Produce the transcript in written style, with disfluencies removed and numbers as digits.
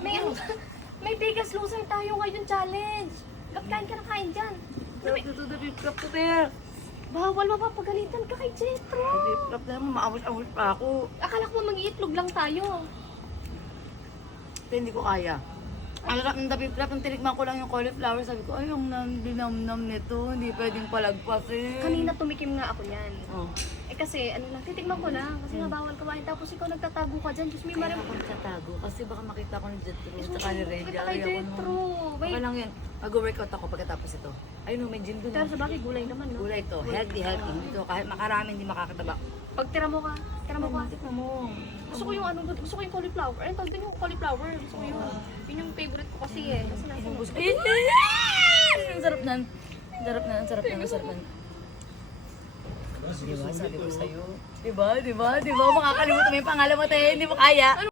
May ano, may biggest loser tayo ngayon challenge. Kain ka na kain dyan. Ito to the beef cup to there. Bawal mapapagalitan ka kay Jetro. Beef cup na mo, maawit-awit pa ako. Akala ko mag-iitlog lang tayo. Ito hindi ko kaya. Ang sarap ng beef cup, nung tinikman ko lang yung cauliflower, sabi ko, ay, yung dinamnam nito, hindi pwedeng palagpasin. Kanina tumikim nga ako yan. Oh. Eh kasi ano lang, titikman ko lang. Kasi nga bawal kawain. Tapos ikaw nagtatago ka dyan. Diyos, may Kaya maram. ako nagtatago kasi baka makita ko ni Jetro tsaka ni Red. Kita kay Jetro. Okay Wait. lang yun. Mag-workout ako pagkatapos ito. Ayun, may gym doon. Pero sa bagay, gulay naman, no? Gulay to. Healthy. Ito, kahit makarami, hindi makakataba. Pag tira mo ka. Tikman mo. Gusto ko yung ano, gusto ko yung cauliflower. Ayun, tawag din yung cauliflower. Gusto ko yun. Yun yung favorite ko kasi eh. Kasi nasa Yung gusto. Ang sarap nan. Ang sarap nan. Ang sarap nan. Ang sarap nan. Diba? Sabi ko sa'yo. Diba? Makakalimutan mo yung pangalan mo tayo. Hindi mo kaya.